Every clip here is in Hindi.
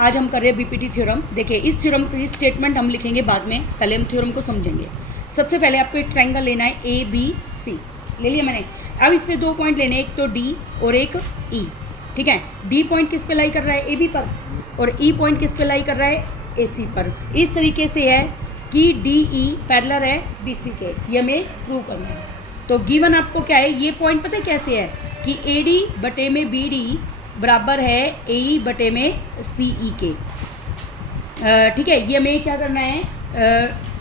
आज हम कर रहे हैं बीपीटी थ्योरम। देखिए इस थ्योरम की स्टेटमेंट हम लिखेंगे बाद में, पहले हम थ्योरम को समझेंगे। सबसे पहले आपको एक ट्रायंगल लेना है ए बी सी, ले लिया मैंने। अब इसमें 2 पॉइंट लेने हैं, एक तो डी और एक ई। ठीक है, डी पॉइंट किस पे लाई कर रहा है, ए बी पर, और ई पॉइंट किस पे लाई कर रहा है, ए सी पर। इस तरीके से है कि डी ई पैरेलल है बी सी के, ये हमें प्रूव करना है। तो गिवन आपको क्या है, ये पॉइंट पता है कैसे है कि ए डी बटे में बी डी बराबर है ए ई बटे में सी ई के। ठीक है, ये हमें क्या करना है,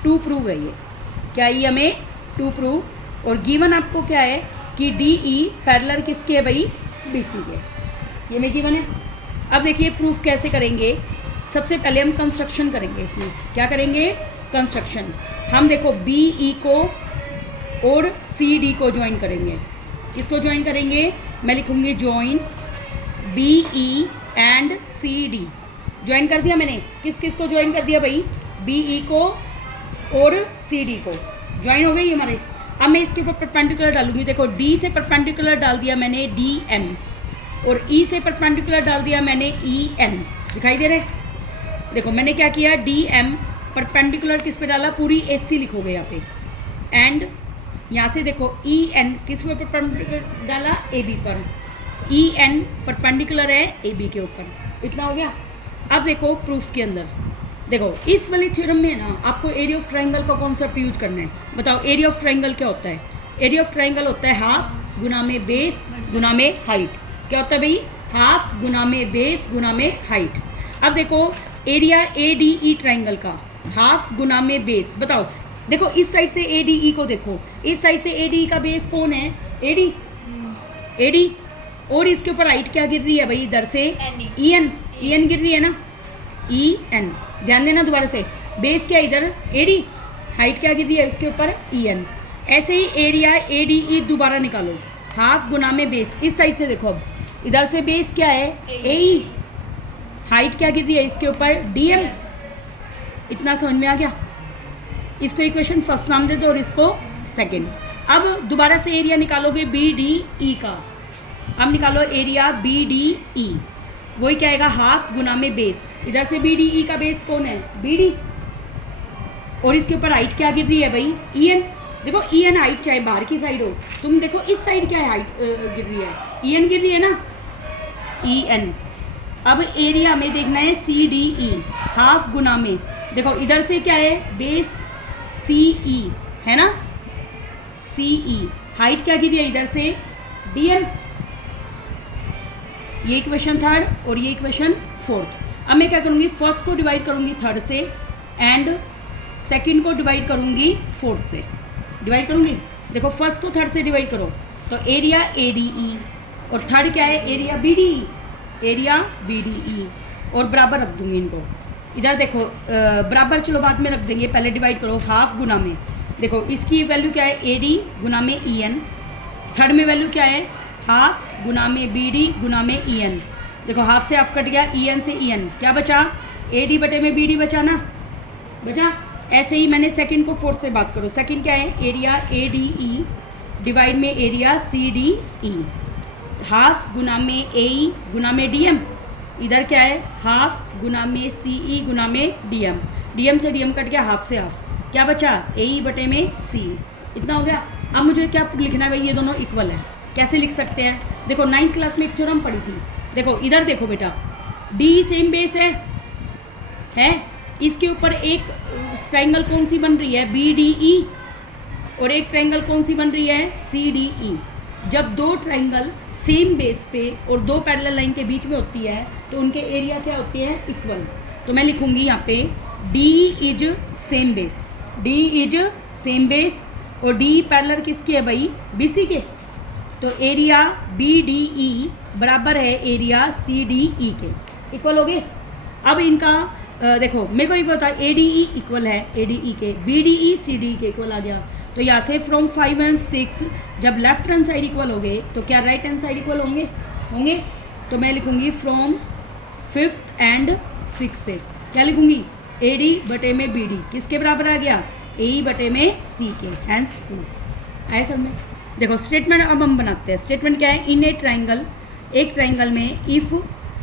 टू प्रूव है ये, क्या ये हमें टू प्रूव। और गिवन आपको क्या है कि डी ई पैरेलल किसके है भाई, बी सी के, ये हमें गिवन है। अब देखिए प्रूफ कैसे करेंगे। सबसे पहले हम कंस्ट्रक्शन करेंगे, इसमें क्या करेंगे, कंस्ट्रक्शन। हम देखो बी ई को और सी डी को ज्वाइन करेंगे। किसको ज्वाइन करेंगे, मैं लिखूंगी join B E and C D. Join कर दिया मैंने, किस किस को ज्वाइन कर दिया भाई, बी ई को और सी डी को, ज्वाइन हो गई हमारे। अब मैं इसके ऊपर परपेंडिकुलर डालूंगी। देखो डी से परपेंडिकुलर डाल दिया मैंने डी एन, और ई से परपेंडिकुलर डाल दिया मैंने ई एन। दिखाई दे रहे, देखो मैंने क्या किया, डी एम परपेंडिकुलर किस पे डाला, पूरी ए सी लिखोगे यहाँ पे, एंड यहाँ से देखो ई एन किस पे परपेंडिकुलर डाला, ए बी पर। ई एन परपेंडिकुलर है ए बी के ऊपर। इतना हो गया। अब देखो प्रूफ के अंदर, देखो इस वाली थ्योरम में ना आपको एरिया ऑफ ट्रायंगल का कॉन्सेप्ट यूज करना है। बताओ एरिया ऑफ ट्रायंगल क्या होता है, एरिया ऑफ ट्रायंगल होता है हाफ गुना में बेस गुना में हाइट। क्या होता है भाई, हाफ गुना में बेस गुना में हाइट। अब देखो area A D E triangle का हाफ गुना में बेस। बताओ देखो इस साइड से ए डी ई को देखो, इस साइड से ए डी ई का बेस कौन है, ए डी, ए डी, और इसके ऊपर हाइट क्या गिर रही है भाई, इधर से ई एन, ई एन गिर रही है ना, ई एन। ध्यान देना दोबारा से, बेस क्या इधर ए डी, हाइट क्या गिर रही है इसके ऊपर, ई एन। ऐसे ही एरिया ए डी ई दोबारा निकालो, हाफ गुना में बेस। इस साइड से देखो, अब इधर से बेस क्या है, ए ई, हाइट क्या गिर रही है इसके ऊपर, डी एम। इतना समझ में आ गया। इसको इक्वेशन फर्स्ट नाम दे दो और इसको सेकंड। अब दोबारा से एरिया निकालोगे बी डी ई का। अब निकालो एरिया बी डी ई, वही क्या आएगा, हाफ गुना में बेस। इधर से बी डी ई का बेस कौन है, बी डी, और इसके ऊपर हाइट क्या गिर रही है भाई, ई एन। देखो ई एन हाइट चाहे बाहर की साइड हो, तुम देखो इस साइड क्या है हाइट गिर रही है, ई एन गिर रही है ना, ई एन। अब एरिया में देखना है सी डी ई, हाफ गुना में, देखो इधर से क्या है बेस सी ई है ना, सी ई, हाइट क्या गिर रही है इधर से, डी एम। ये इक्वेशन थर्ड और ये इक्वेशन फोर्थ। अब मैं क्या करूँगी, फर्स्ट को डिवाइड करूँगी थर्ड से एंड सेकंड को डिवाइड करूँगी फोर्थ से। डिवाइड करूँगी, देखो फर्स्ट को थर्ड से डिवाइड करो तो एरिया ए डी ई, और थर्ड क्या है area B D E, area B D E, और बराबर रख दूँगी इनको। इधर देखो बराबर चलो बाद में रख देंगे, पहले डिवाइड करो हाफ गुना में। देखो इसकी वैल्यू क्या है, ए डी गुना में ई एन, थर्ड में वैल्यू क्या है, हाफ गुना में बी डी गुना में ई एन। देखो हाफ से हाफ कट गया, ई एन से ई एन, क्या बचा, ए डी बटे में बी डी बचा ना, बचा। ऐसे ही मैंने सेकंड को फोर्थ से बात करो, सेकंड क्या है, area A D E divide में area C D E, half गुना में ए ई गुना में डी एम। इधर क्या है, हाफ गुना में सी ई गुना में डी एम, डी एम से डी एम कट गया, हाफ से हाफ, क्या बचा, ए ई बटे में सी। इतना हो गया। अब मुझे क्या लिखना है भाई, ये दोनों इक्वल है। कैसे लिख सकते हैं, देखो 9th क्लास में एक थ्योरम पढ़ी थी। देखो इधर देखो बेटा, डी सेम बेस है, इसके ऊपर एक ट्रायंगल कौन सी बन रही है, बी डी ई, और एक ट्रायंगल कौन सी बन रही है, सी डी ई। जब दो ट्रायंगल सेम बेस पे और दो पैरेलल लाइन के बीच में होती है तो उनके एरिया क्या होते हैं, इक्वल। तो मैं लिखूंगी यहाँ पे D is same base, D is same base, और डी पैरेलल किसके है भाई, बी सी के। तो एरिया बी डी ई बराबर है एरिया सी डी ई के, इक्वल हो गए। अब इनका देखो मेरे को एक बता, ए डी ई इक्वल है ए डी ई के, B D E C D के इक्वल आ गया। तो यहाँ से फ्रॉम 5 एंड 6 जब लेफ्ट हैंड साइड इक्वल हो गए तो क्या राइट हैंड साइड इक्वल होंगे। तो मैं लिखूंगी फ्रॉम 5th एंड 6th से क्या लिखूंगी, ए डी बटे में बी डी किसके बराबर आ गया, ए ई बटे में सी के, हैंस प्रूव। आए सब में। देखो स्टेटमेंट अब हम बनाते हैं। स्टेटमेंट क्या है, इन ए ट्रायंगल, एक ट्रायंगल में इफ़,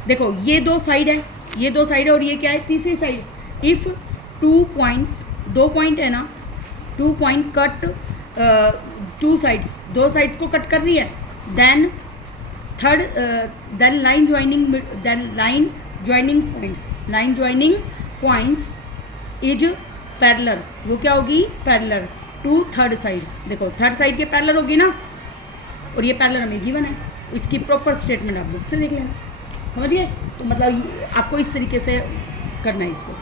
देखो ये दो साइड है, ये दो साइड है और ये क्या है, तीसरी साइड। इफ़ 2 पॉइंट्स, 2 पॉइंट है ना, 2 पॉइंट कट 2 साइड्स, 2 साइड्स को कट कर रही है, then line joining points is parallel, वो क्या होगी, पैरेलल टू थर्ड साइड। देखो थर्ड साइड के पैरेलल होगी ना, और ये पैरेलल हमें गिवन है, इसकी प्रॉपर स्टेटमेंट आप बुक से देख लेना, समझ गए। तो मतलब आपको इस तरीके से करना है इसको।